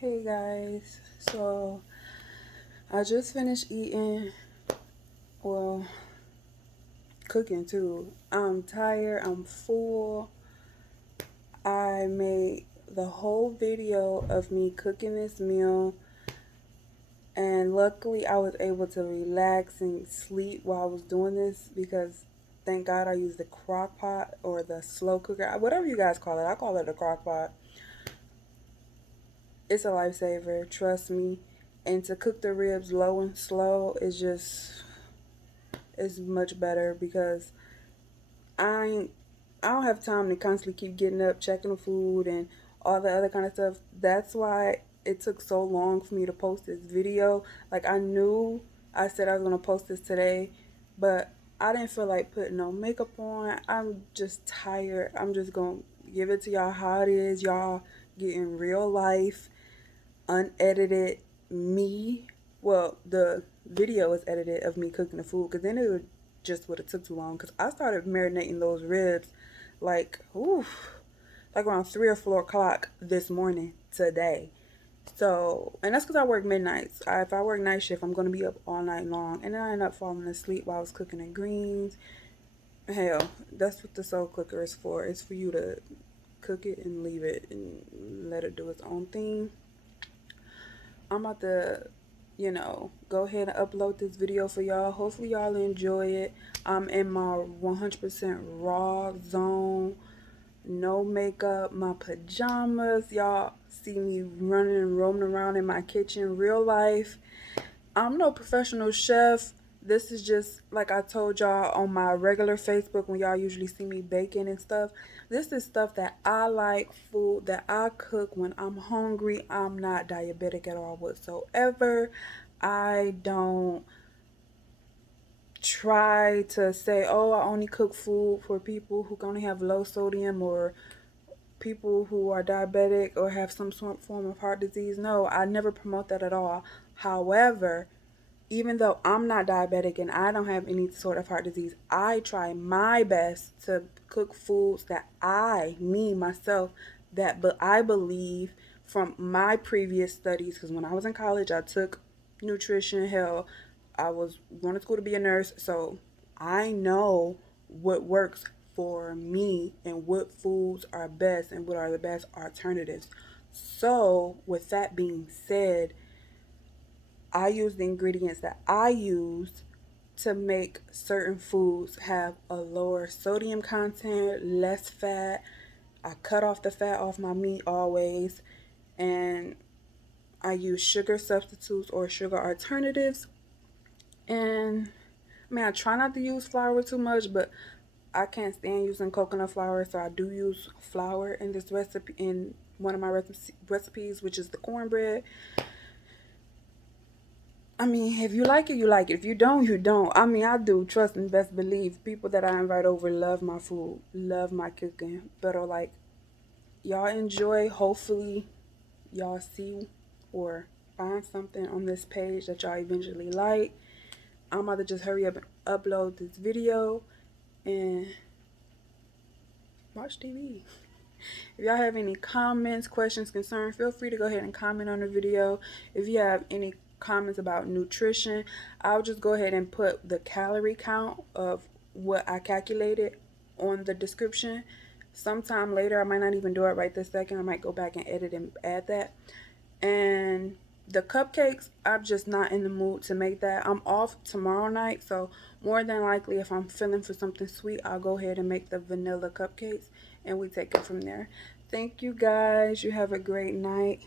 Hey guys, so I just finished eating, well, cooking too. I'm tired, I'm full. I made the whole video of me cooking this meal, and luckily I was able to relax and sleep while I was doing this because thank God I used the crock pot or the slow cooker, whatever you guys call it. I call it a crock pot. It's a lifesaver, trust me. And to cook the ribs low and slow is much better because I ain't, I don't have time to constantly keep getting up, checking the food and all the other kind of stuff. That's why it took so long for me to post this video. Like I knew I said I was gonna post this today, but I didn't feel like putting no makeup on. I'm just tired. I'm just gonna give it to y'all how it is. Y'all getting real life, unedited me. Well, the video is edited of me cooking the food because then would have took too long because I started marinating those ribs like like around 3 or 4 o'clock this morning today. So, and that's because I work midnights. If I work night shift, I'm going to be up all night long. And then I end up falling asleep while I was cooking the greens. Hell, that's what the slow cooker is for. It's for you to cook it and leave it and let it do its own thing. I'm about to, go ahead and upload this video for y'all. Hopefully y'all enjoy it. I'm in my 100% raw zone, no makeup, my pajamas. Y'all see me running and roaming around in my kitchen, real life. I'm no professional chef. This is just like I told y'all on my regular Facebook when y'all usually see me baking and stuff. This is stuff that I like, food that I cook when I'm hungry. I'm not diabetic at all whatsoever. I don't try to say, oh, I only cook food for people who only have low sodium or people who are diabetic or have some sort form of heart disease. No, I never promote that at all. However, even though I'm not diabetic and I don't have any sort of heart disease, I try my best to cook foods that myself, but I believe from my previous studies, because when I was in college, I took nutrition. Hell, I was going to school to be a nurse, so I know what works for me and what foods are best and what are the best alternatives. So, with that being said, I use the ingredients that I use to make certain foods have a lower sodium content, less fat. I cut off the fat off my meat always, and I use sugar substitutes or sugar alternatives. And I mean, I try not to use flour too much, but I can't stand using coconut flour, so I do use flour in this recipe, in one of my recipes, which is the cornbread. I mean, if you like it, you like it. If you don't, you don't. I mean, I do. Trust and best believe. People that I invite over love my food, love my cooking. But like, y'all enjoy. Hopefully, y'all see or find something on this page that y'all eventually like. I'm about to just hurry up and upload this video and watch TV. If y'all have any comments, questions, concerns, feel free to go ahead and comment on the video. If you have any comments about nutrition, I'll just go ahead and put the calorie count of what I calculated on the description. Sometime later, I might not even do it right this second. I might go back and edit and add that. And the cupcakes, I'm just not in the mood to make that. I'm off tomorrow night, so more than likely if I'm feeling for something sweet, I'll go ahead and make the vanilla cupcakes and we take it from there. Thank you guys. You have a great night.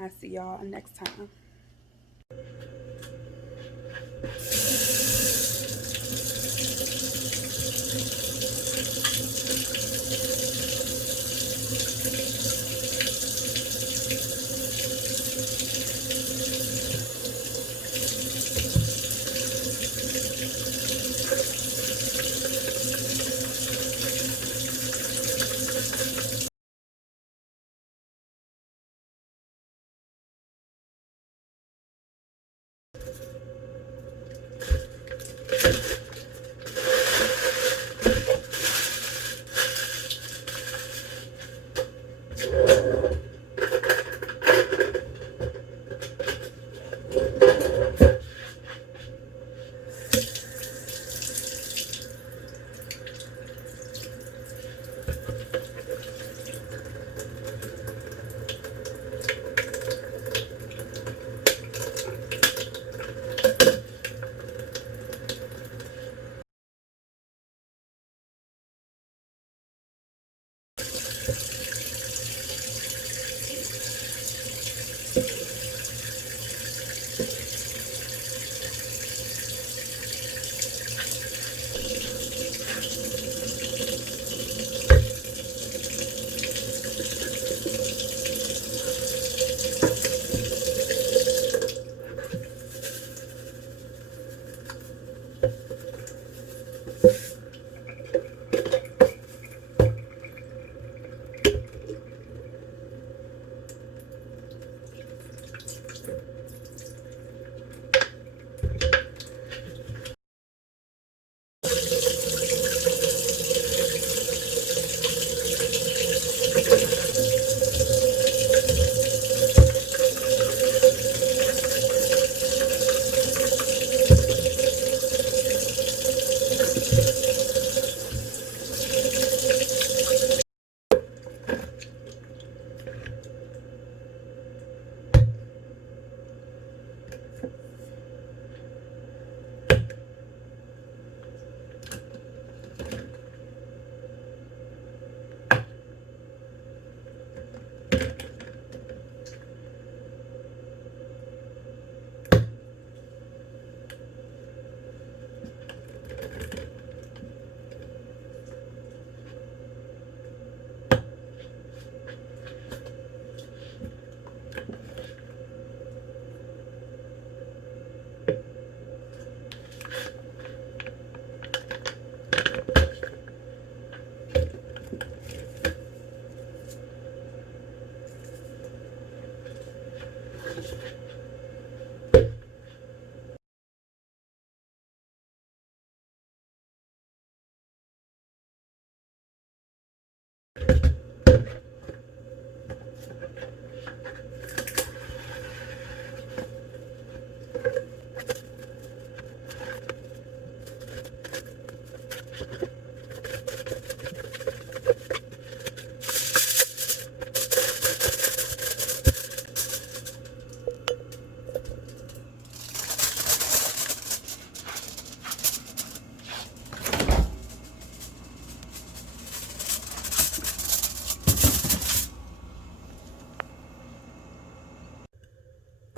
I'll see y'all next time.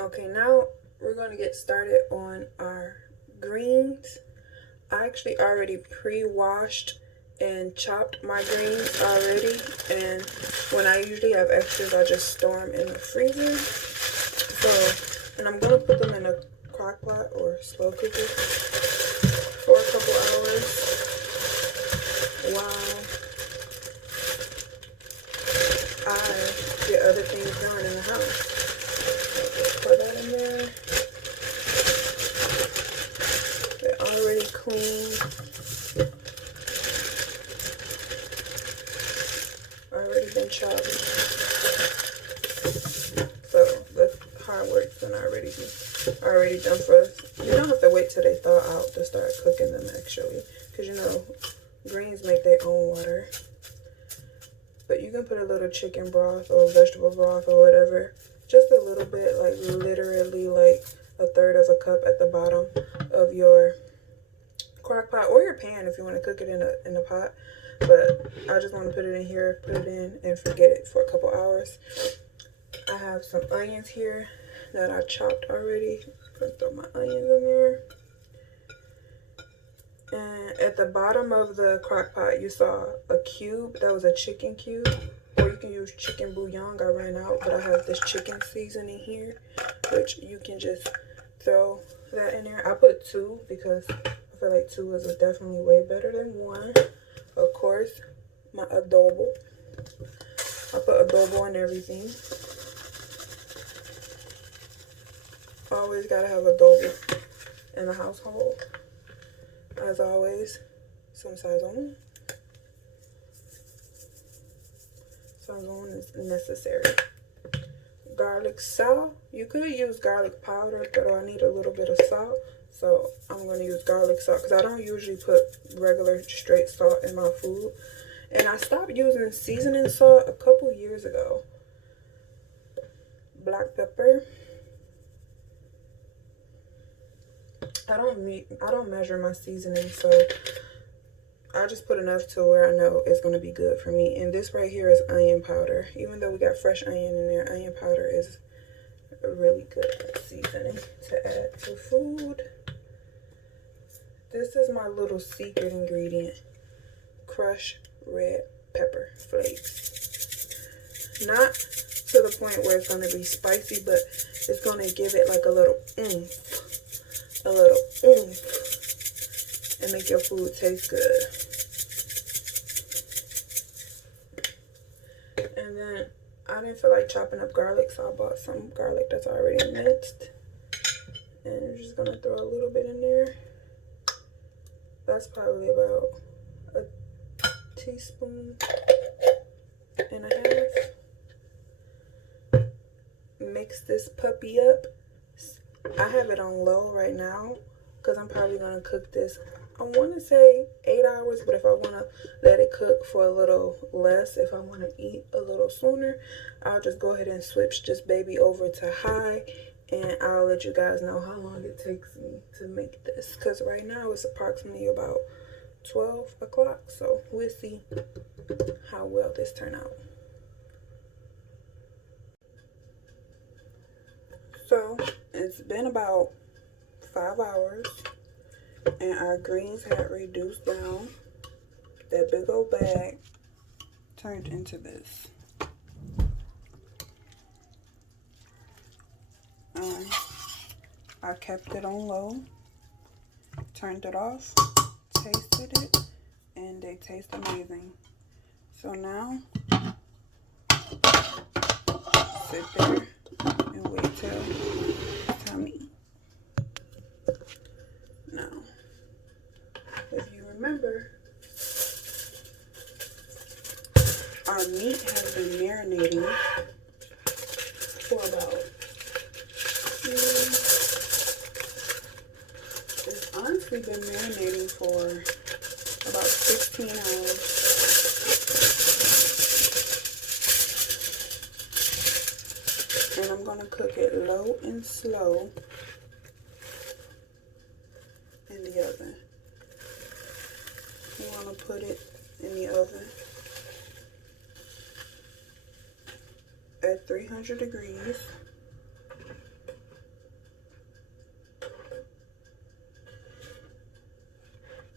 Okay, now we're going to get started on our greens. I actually already pre-washed and chopped my greens already, and when I usually have extras, I just store them in the freezer. So, and I'm going to put them in a crock pot or slow cooker for a couple hours while I get other things done in the house. Put that in there. They're already clean. Already been chopped. So the hard work's been already done for us. You don't have to wait till they thaw out to start cooking them actually. Because you know, greens make their own water. But you can put a little chicken broth or vegetable broth or whatever. Just a little bit, like literally like a third of a cup at the bottom of your crock pot or your pan if you want to cook it in a pot. But I just want to put it in here, put it in, and forget it for a couple hours. I have some onions here that I chopped already. I'm gonna throw my onions in there. And at the bottom of the crock pot, you saw a cube. That was a chicken cube. Or you can use chicken bouillon. I ran out, but I have this chicken seasoning here, which you can just throw that in there. I put 2 because I feel like 2 is definitely way better than 1. Of course, my adobo. I put adobo in everything. Always gotta have adobo in the household. As always, some sazon. Sazon is necessary. Garlic salt. You could use garlic powder, but I need a little bit of salt. So I'm going to use garlic salt because I don't usually put regular straight salt in my food. And I stopped using seasoning salt a couple years ago. Black pepper. I don't measure my seasoning, so I just put enough to where I know it's going to be good for me. And this right here is onion powder. Even though we got fresh onion in there, onion powder is a really good seasoning to add to food. This is my little secret ingredient. Crushed red pepper flakes. Not to the point where it's going to be spicy, but it's going to give it like a little oomph. A little oomph. And make your food taste good. And then I I didn't feel like chopping up garlic, so I bought some garlic that's already minced. And I'm just gonna throw a little bit in there. That's probably about a teaspoon and a half. Mix this puppy up. I have it on low right now because I'm probably gonna cook this, I want to say 8 hours, but if I want to let it cook for a little less, if I want to eat a little sooner, I'll just go ahead and switch this baby over to high, and I'll let you guys know how long it takes me to make this, because right now it's approximately about 12 o'clock, so we'll see how well this turn out. So it's been about 5 hours, and our greens had reduced down. That big old bag turned into this. I kept it on low, turned it off, tasted it, and they taste amazing. So now, sit there and wait till it's time to eat. Now, if you remember, our meat has been marinating for about, it's honestly been marinating for about 16 hours. And I'm gonna cook it low and slow in the oven. You wanna put it in the oven at 300 degrees.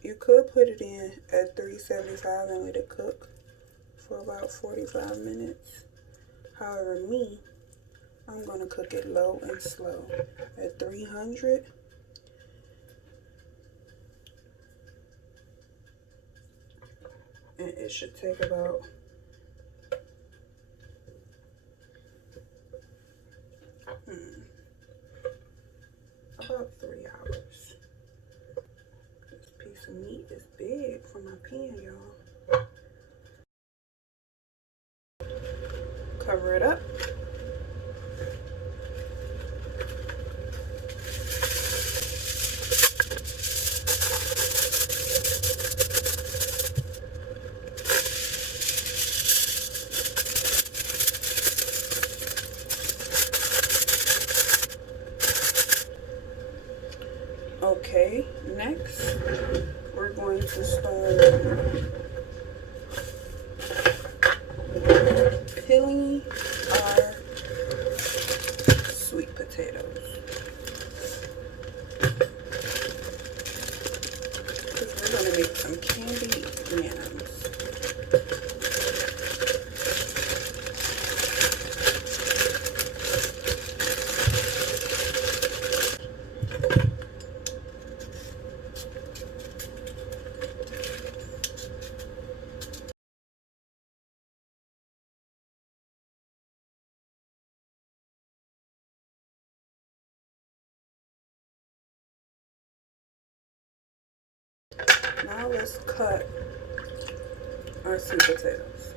You could put it in at 375 and let it cook for about 45 minutes. However, I'm gonna cook it low and slow at 300. And it should take about about 3 hours. This piece of meat is big for my pan, y'all. Cover it up. Okay, next we're going to start peeling our sweet potatoes. Because we're going to make some candied yams. Now let's cut our sweet potatoes.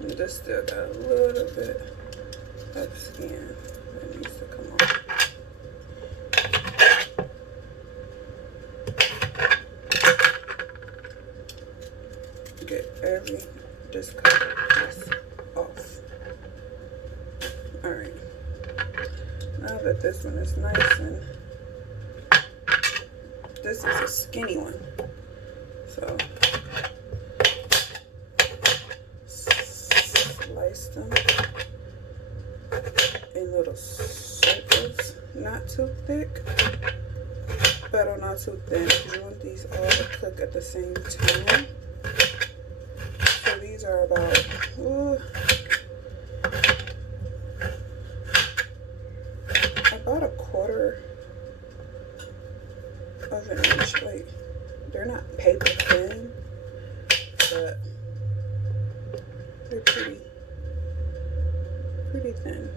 And this still got a little bit of skin that needs to come off. Get just cut this off. Alright. Now that this one is nice and this is a skinny one, so slice them in little circles, not too thick, but not too thin, because you want these all to cook at the same time. So these are about a quarter of an inch. Like, they're not paper thin, pretty thin.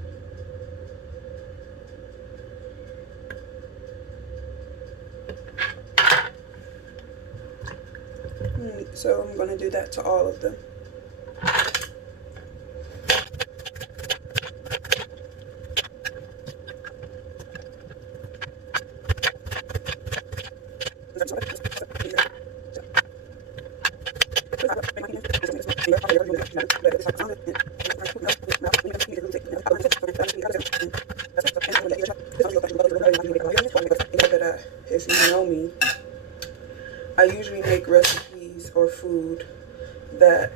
So I'm going to do that to all of them. If you know me, I usually make recipes or food that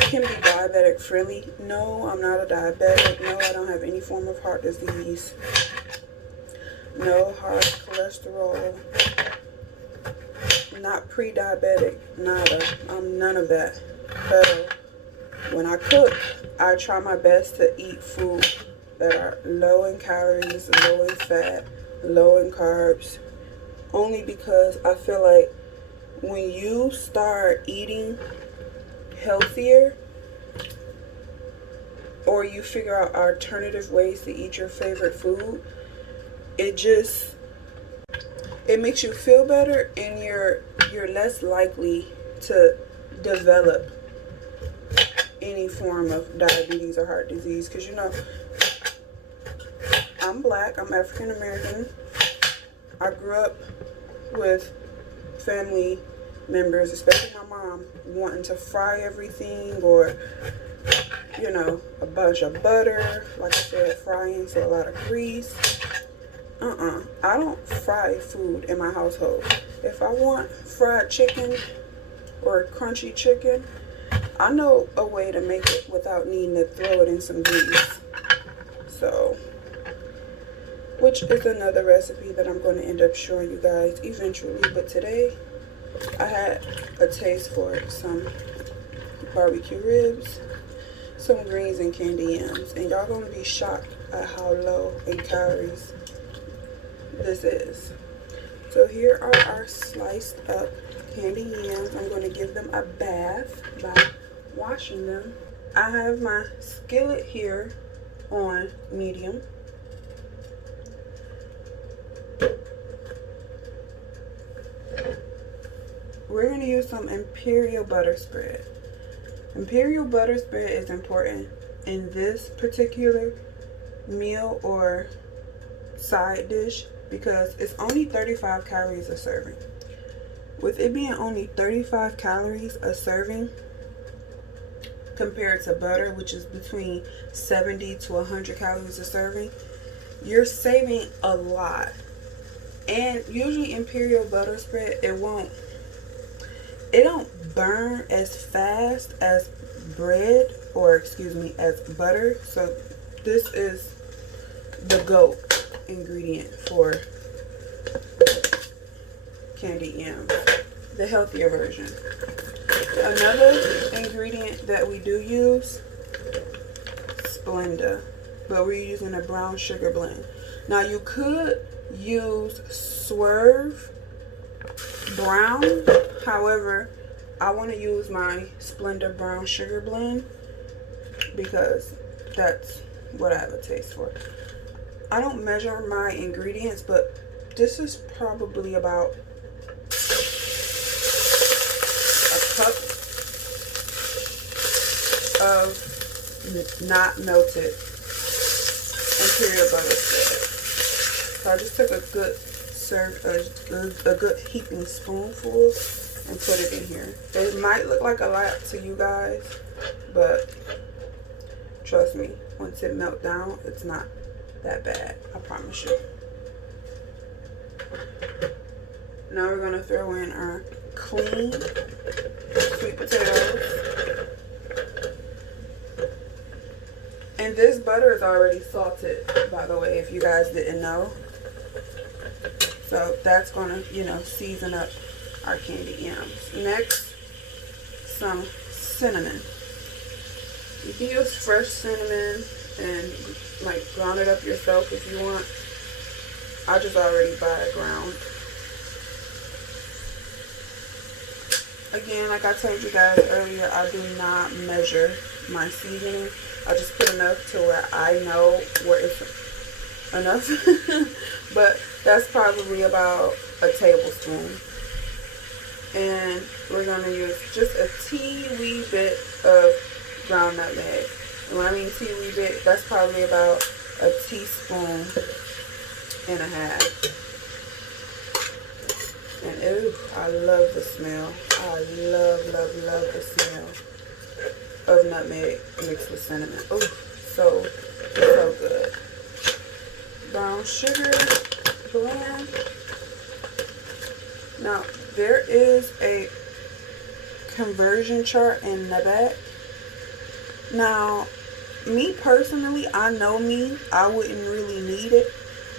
can be diabetic friendly. No, I'm not a diabetic. No, I don't have any form of heart disease. No high cholesterol. Not pre-diabetic. Nada. I'm none of that. But when I cook, I try my best to eat food that are low in calories, low in fat, low in carbs. Only because I feel like when you start eating healthier, or you figure out alternative ways to eat your favorite food, it makes you feel better, and you're less likely to develop any form of diabetes or heart disease. Because, you know, I'm black, I'm African American. I grew up with family members, especially my mom, wanting to fry everything, or, you know, a bunch of butter, like I said, frying, so a lot of grease. I don't fry food in my household. If I want fried chicken or crunchy chicken, I know a way to make it without needing to throw it in some grease. So, which is another recipe that I'm going to end up showing you guys eventually. But today, I had a taste for it. Some barbecue ribs, some greens, and candied yams. And y'all going to be shocked at how low in calories this is. So here are our sliced up candied yams. I'm going to give them a bath by washing them. I have my skillet here on medium. We're going to use some imperial butter spread. Imperial butter spread is important in this particular meal or side dish because it's only 35 calories a serving. With it being only 35 calories a serving compared to butter, which is between 70 to 100 calories a serving, you're saving a lot. And usually imperial butter spread, it don't burn as fast as bread, or excuse me, as butter. So this is the GOAT ingredient for candied yams, the healthier version. Another ingredient that we do use, Splenda, but we're using a brown sugar blend. Now you could use Swerve brown, however I want to use my Splenda brown sugar blend because that's what I have a taste for. I don't measure my ingredients, but this is probably about a cup of not melted imperial butter spread. So I just took a good heaping spoonful and put it in here. It might look like a lot to you guys, but trust me, once it melts down, it's not that bad, I promise you. Now we're gonna throw in our clean sweet potatoes. And this butter is already salted, by the way, if you guys didn't know. So that's gonna, you know, season up our candied yams. Next, some cinnamon. You can use fresh cinnamon and like ground it up yourself if you want. I just already buy it ground. Again, like I told you guys earlier, I do not measure my seasoning. I just put enough to where I know where it's enough. But that's probably about a tablespoon. And we're going to use just a wee bit of ground nutmeg. And when I mean wee bit, that's probably about a teaspoon and a half. And ooh, I love the smell. I love the smell of nutmeg mixed with cinnamon. Ooh, so good. Brown sugar blend. Now, there is a conversion chart in the back. Now, me personally, I know me, I wouldn't really need it,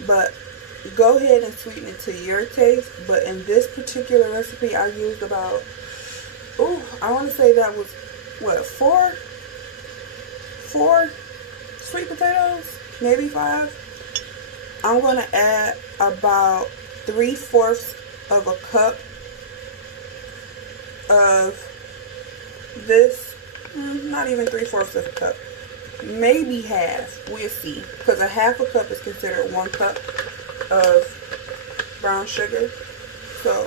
but go ahead and sweeten it to your taste. But in this particular recipe, I used about, I want to say that was, what, four sweet potatoes, maybe 5. I'm going to add about 3/4 of a cup of this, not even 3/4 of a cup, maybe half, we'll see, because a half a cup is considered 1 cup of brown sugar. So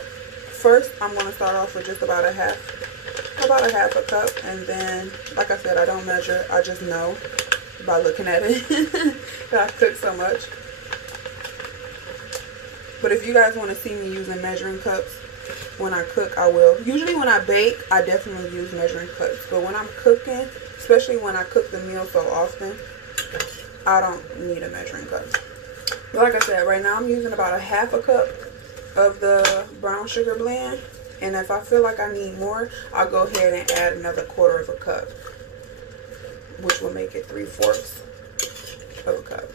first I'm going to start off with just about a half a cup, and then, like I said, I don't measure, I just know by looking at it that I cook so much. But if you guys want to see me using measuring cups when I cook, I will. Usually when I bake, I definitely use measuring cups. But when I'm cooking, especially when I cook the meal so often, I don't need a measuring cup. But like I said, right now I'm using about a half a cup of the brown sugar blend. And if I feel like I need more, I'll go ahead and add another 1/4 of a cup, which will make it 3/4 of a cup.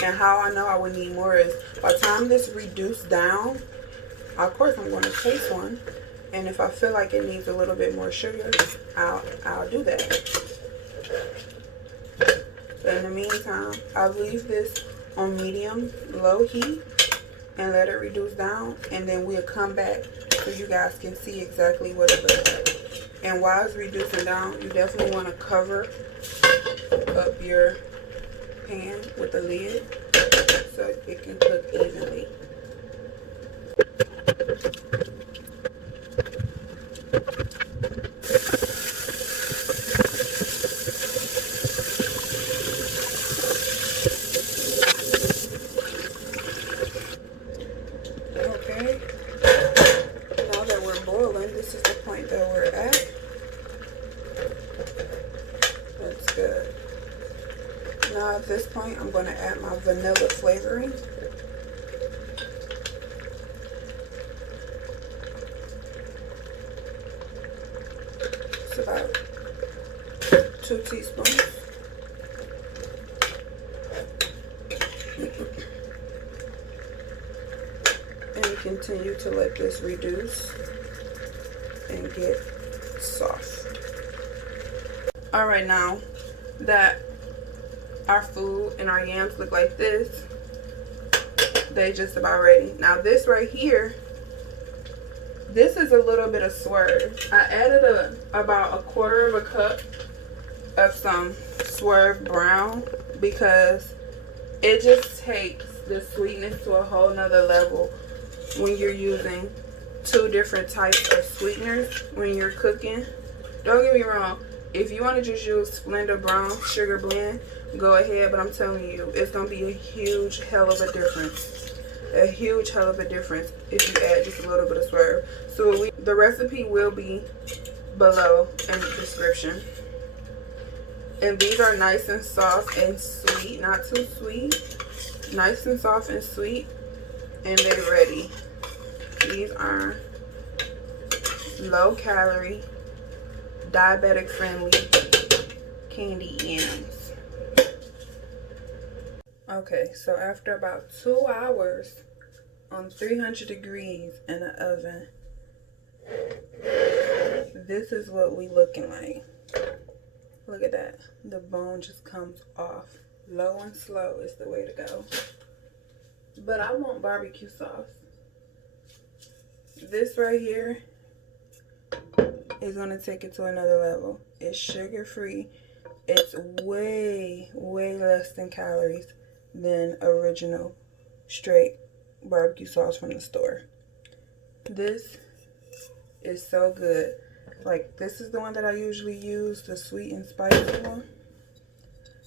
And how I know I would need more is by the time this reduced down, of course I'm going to taste one. And if I feel like it needs a little bit more sugar, I'll do that. But in the meantime, I'll leave this on medium-low heat and let it reduce down. And then we'll come back so you guys can see exactly what it looks like. And while it's reducing down, you definitely want to cover up your pan with the lid so it can cook evenly. Okay, now that we're boiling, this is the point that we're at. That's good. Now at this point, I'm going to add my vanilla flavoring. It's about 2 teaspoons. And you continue to let this reduce and get soft. Alright, now that our food and our yams look like this, they just about ready. Now this right here, this is a little bit of swerve. I added about 1/4 of a cup of some swerve brown because it just takes the sweetness to a whole nother level when you're using 2 different types of sweeteners when you're cooking. Don't get me wrong, if you want to just use Splenda brown sugar blend, go ahead, but I'm telling you, it's going to be a huge hell of a difference. A huge hell of a difference if you add just a little bit of swerve. So the recipe will be below in the description. And these are nice and soft and sweet, not too sweet. Nice and soft and sweet, and they're ready. These are low calorie, diabetic friendly candied yams. Okay, so after about 2 hours on 300 degrees in the oven, this is what we looking like. Look at that. The bone just comes off. Low and slow is the way to go. But I want barbecue sauce. This right here is going to take it to another level. It's sugar free. It's way less than calories than original straight barbecue sauce from the store. This is so good. Like, this is the one that I usually use, the sweet and spicy one.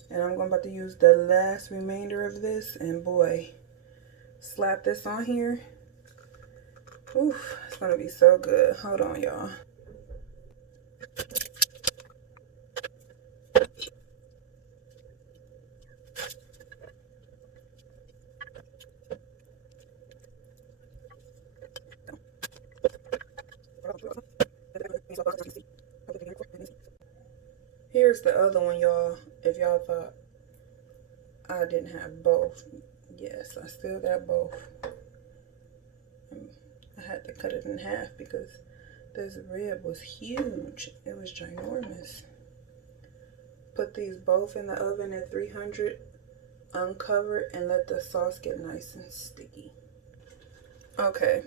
And I'm about to use the last remainder of this, and boy, slap this on here. Oof, it's gonna be so good. Hold on, y'all. Here's the other one, y'all. If y'all thought I didn't have both, yes, I still got both. I had to cut it in half because this rib was huge. It was ginormous. Put these both in the oven at 300, uncover, and let the sauce get nice and sticky. Okay,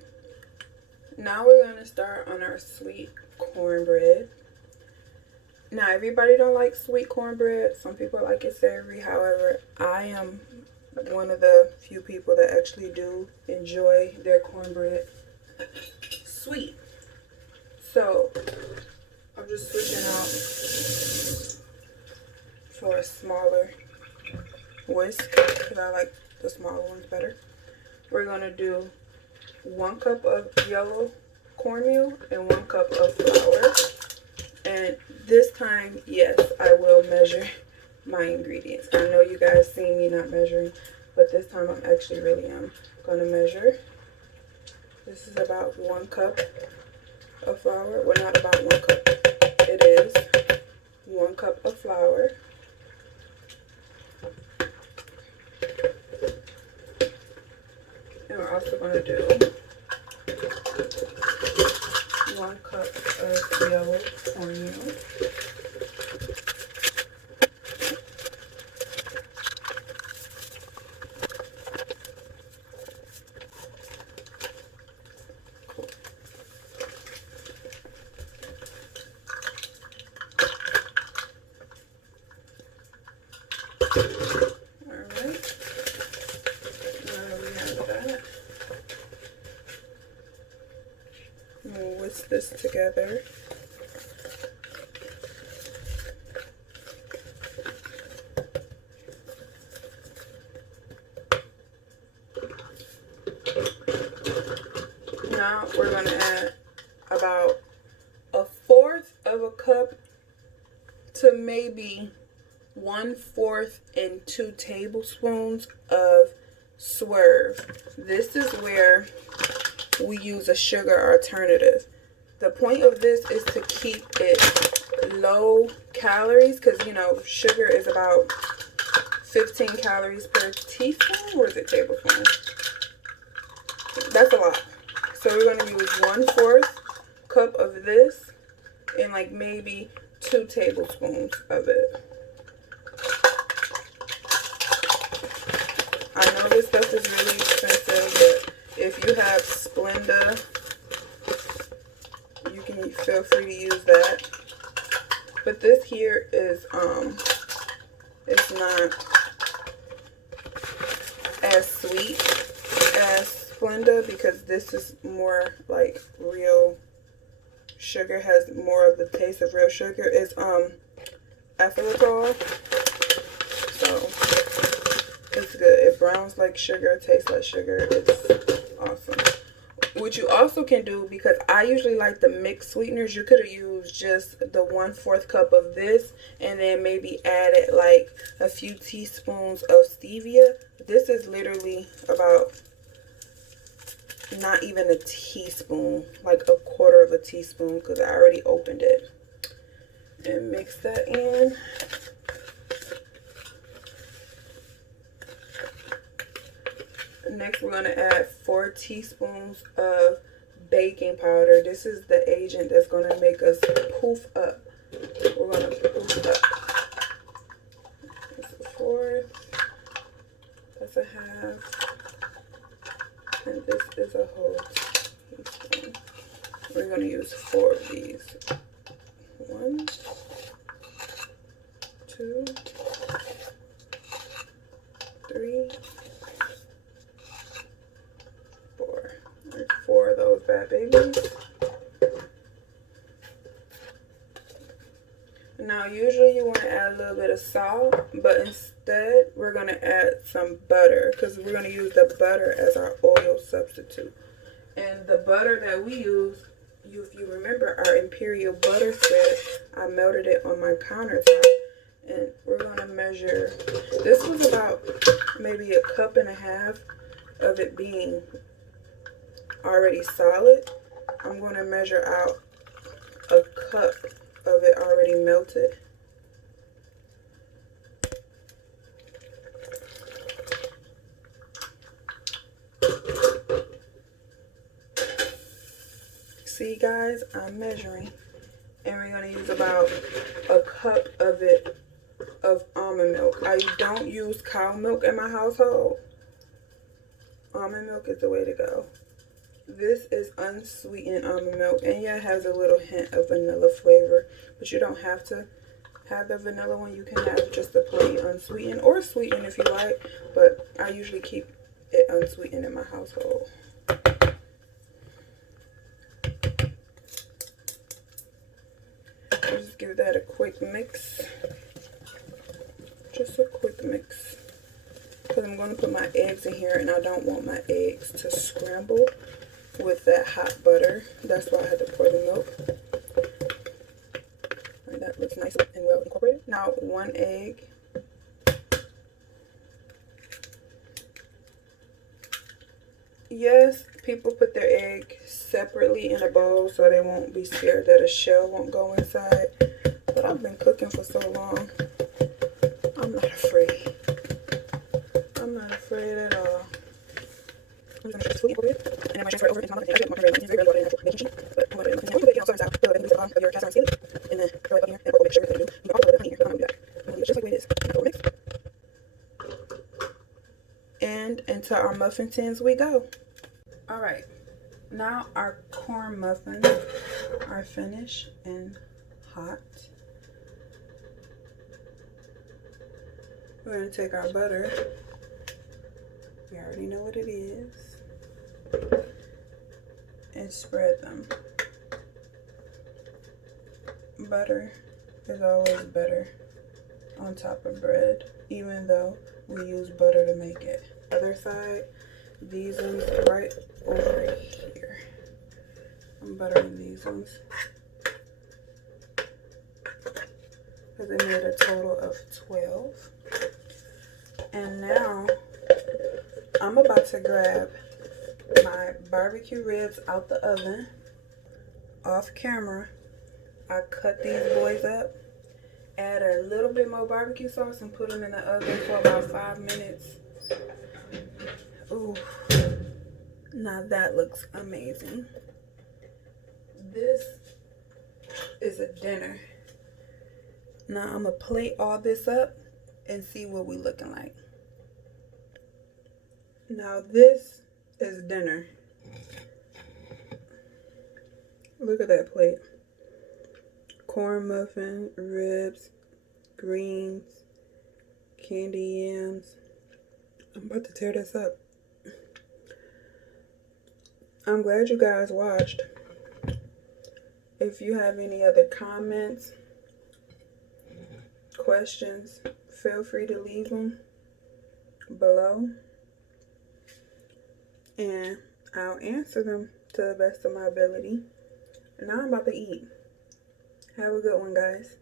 now we're gonna start on our sweet cornbread. Now, everybody don't like sweet cornbread. Some people like it savory. However, I am one of the few people that actually do enjoy their cornbread sweet. So, I'm just switching out for a smaller whisk because I like the smaller ones better. We're going to do 1 cup of yellow cornmeal and 1 cup of flour. And this time, yes, I will measure my ingredients. I know you guys see me not measuring, but this time I'm actually really am going to measure. This is about 1 cup of flour. Well, not about 1 cup. It is 1 cup of flour. And we're also going to do 1 cup of yellow cornmeal. Alright. Now we have that. We'll whisk this together. Now we're going to add about 1/4 of a cup to maybe 1/4 and 2 tablespoons of Swerve. This is where we use a sugar alternative. The point of this is to keep it low calories because, you know, sugar is about 15 calories per teaspoon, or is it tablespoon? That's a lot. So we're going to use 1/4 cup of this and like maybe 2 tablespoons of it. I know this stuff is really expensive, but if you have Splenda, you can feel free to use that. But this here is it's not as sweet as Splenda because this is more like real sugar, has more of the taste of real sugar. It's ethyl. So it's good. It browns like sugar, tastes like sugar. It's awesome. What you also can do, because I usually like the mixed sweeteners, you could have used just the 1/4 cup of this and then maybe added like a few teaspoons of stevia. This is literally about not even a teaspoon, like 1/4 of a teaspoon, because I already opened it. And mix that in. Next, we're going to add 4 teaspoons of baking powder. This is the agent that's going to make us poof up. We're going to poof up. That's a 1/4. That's a 1/2. And this is a whole teaspoon. we're going to use 4 of these. 1, 2, 3, 4. There's 4 of those bad babies. Now, usually you want to add a little bit of salt, but instead we're going to add some butter because we're going to use the butter as our oil substitute. And the butter that we use, if you remember our Imperial butter spread, I melted it on my countertop. And we're going to measure, this was about maybe 1.5 cups of it being already solid. I'm going to measure out 1 cup of it already melted. See guys, I'm measuring. And we're going to use about 1 cup of it of almond milk. I don't use cow milk in my household. Almond milk is the way to go. This is unsweetened almond milk, and yeah, it has a little hint of vanilla flavor, but you don't have to have the vanilla one. You can have just the plain unsweetened or sweetened if you like, but I usually keep it unsweetened in my household. Just give that a quick mix. Just a quick mix. Because I'm going to put my eggs in here, and I don't want my eggs to scramble with that hot butter. That's why I had to pour the milk. And that looks nice and well incorporated. Now 1 egg. Yes, people put their egg separately in a bowl so they won't be scared that a shell won't go inside. But I've been cooking for so long, I'm not afraid. I'm not afraid at all. I'm just going to just flip it, and I'm going to transfer it over into my muffin. Actually, my muffin is very well in actual baking sheet, but I'm going to put it in the muffin. Or you can put it, salt and sour, put it in the bottom of your cast iron skillet, and then throw it up in here, and pour a little bit of sugar, you can also put a bit of honey here, but I'm going to do that. I'm going to do it just like the way it is. I'm going to mix. And into our muffin tins we go. Alright, now our corn muffins are finished and hot. We're going to take our butter. We already know what it is. And spread them. Butter is always better on top of bread, even though we use butter to make it. Other side, these ones right over here. I'm buttering these ones because it made a total of 12. And now I'm about to grab my barbecue ribs out the oven. Off camera, I cut these boys up, add a little bit more barbecue sauce, and put them in the oven for about 5 minutes. Ooh, now that looks amazing. This is a dinner. Now I'm gonna plate all this up and see what we looking like. Now this is dinner. Look at that plate. Corn muffin, ribs, greens, candy yams. I'm about to tear this up. I'm glad you guys watched. If you have any other comments, questions, feel free to leave them below, and I'll answer them to the best of my ability. Now I'm about to eat. Have a good one, guys.